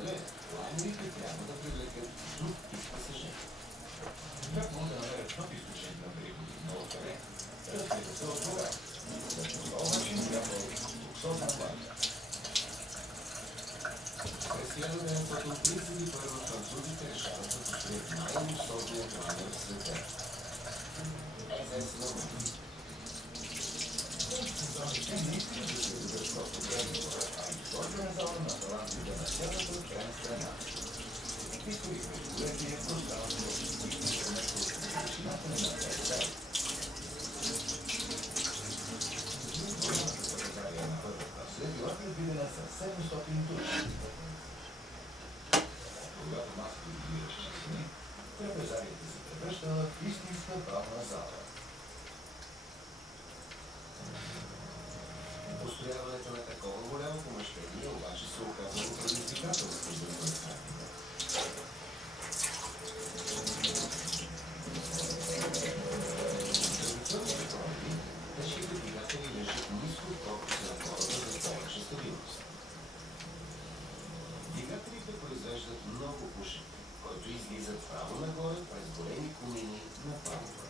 оцелеят, лайнерите трябва да привлекат друг тип пасажери. Как могат да намерят нов източник на приходи на ОТР? Разбира се, от това. За това обаче трябва луксозна плажа. През 1931 французите решават да построят най-луксозния планер в света. СС Нормандия. Те не искат да се дадат просто градове, а и организована на талантите на цялата крайна страна. История между летния пространство и интернет от величината на Китай. Голямата секретария на първа класа е била предвидена с 700 души. Когато масата ги разчистени, трапезарията се превръщала в истинска бална зала. Построяването на такова голямо помещение обаче се оказало предизвикателство за проектантите. Традиционните кораби, тежките двигатели лежат ниско в корпуса на кораба за повече стабилност. Двигателите произвеждат много пушек, които излизат право нагоре през големи комини на палуба.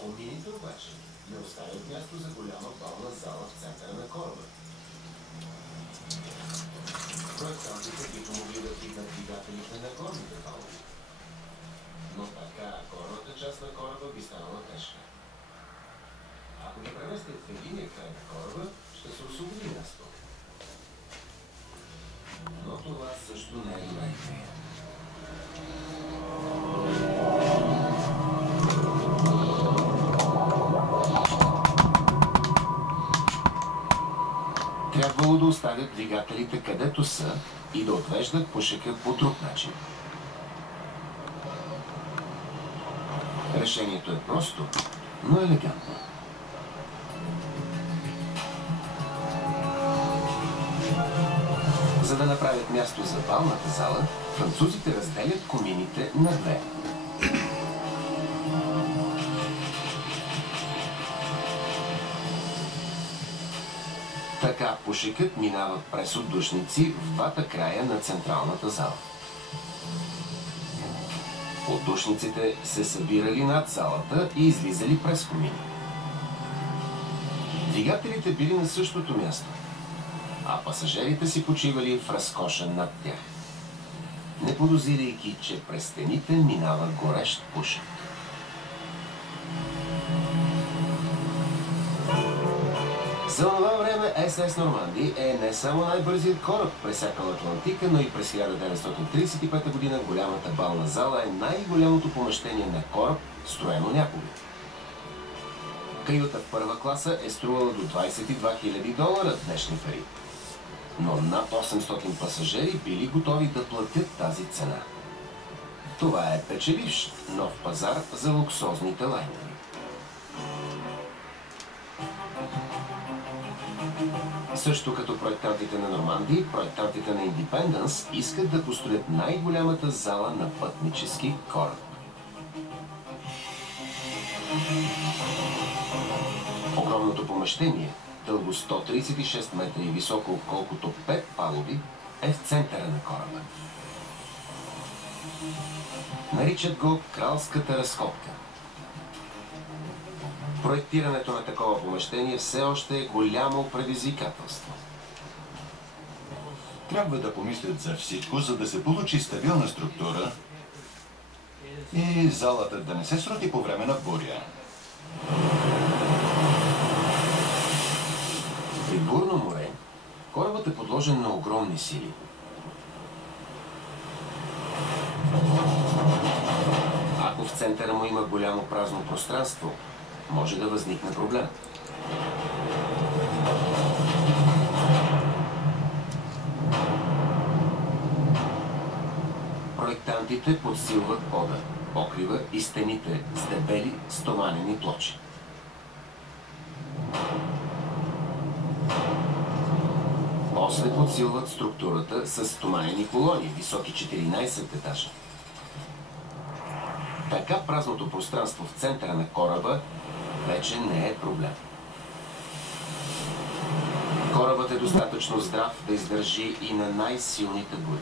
Комините обаче не оставят място за голяма бална зала в центъра на кораба. Проектантите биха могли да вдигнат двигателите на горните палуби. Но така горната част на кораба би станала тежка. Ако ги преместят в единия край на кораба, ще се освободи място. Но това също не е добра идея. Трябвало да оставят двигателите където са и да отвеждат пушека по друг начин. Решението е просто, но елегантно. За да направят място за балната зала, французите разделят комините на две. Така пушекът минава през отдушници в двата края на централната зала. Отдушниците се събирали над залата и излизали през комини. Двигателите били на същото място, а пасажирите си почивали в разкоша над тях, не подозирайки, че през стените минава горещ пушек. За това време СС Нормандия е не само най-бързият кораб пресякал Атлантика, но и през 1935 година голямата бална зала е най-голямото помещение на кораб, строено някога. Каюта в първа класа е струвала до $22 000 в днешни пари. Но над 800 пасажери били готови да платят тази цена. Това е печеливш нов пазар за луксозните лайнери. Също като проектантите на Нормандия, проектантите на Индипендънс искат да построят най-голямата зала на пътнически кораб. Огромното помещение, дълго 136 метра и високо колкото 5 палуби, е в центъра на кораба. Наричат го кралската разкопка. Проектирането на такова помещение все още е голямо предизвикателство. Трябва да помислят за всичко, за да се получи стабилна структура и залата да не се срути по време на буря. При бурно море корабът е подложен на огромни сили. Ако в центъра му има голямо празно пространство, може да възникне проблем. Проектантите подсилват пода, покрива и стените с дебели стоманени плочи. После подсилват структурата с стоманени колони, високи 14 етажа. Така празното пространство в центъра на кораба вече не е проблем. Корабът е достатъчно здрав да издържи и на най-силните бури.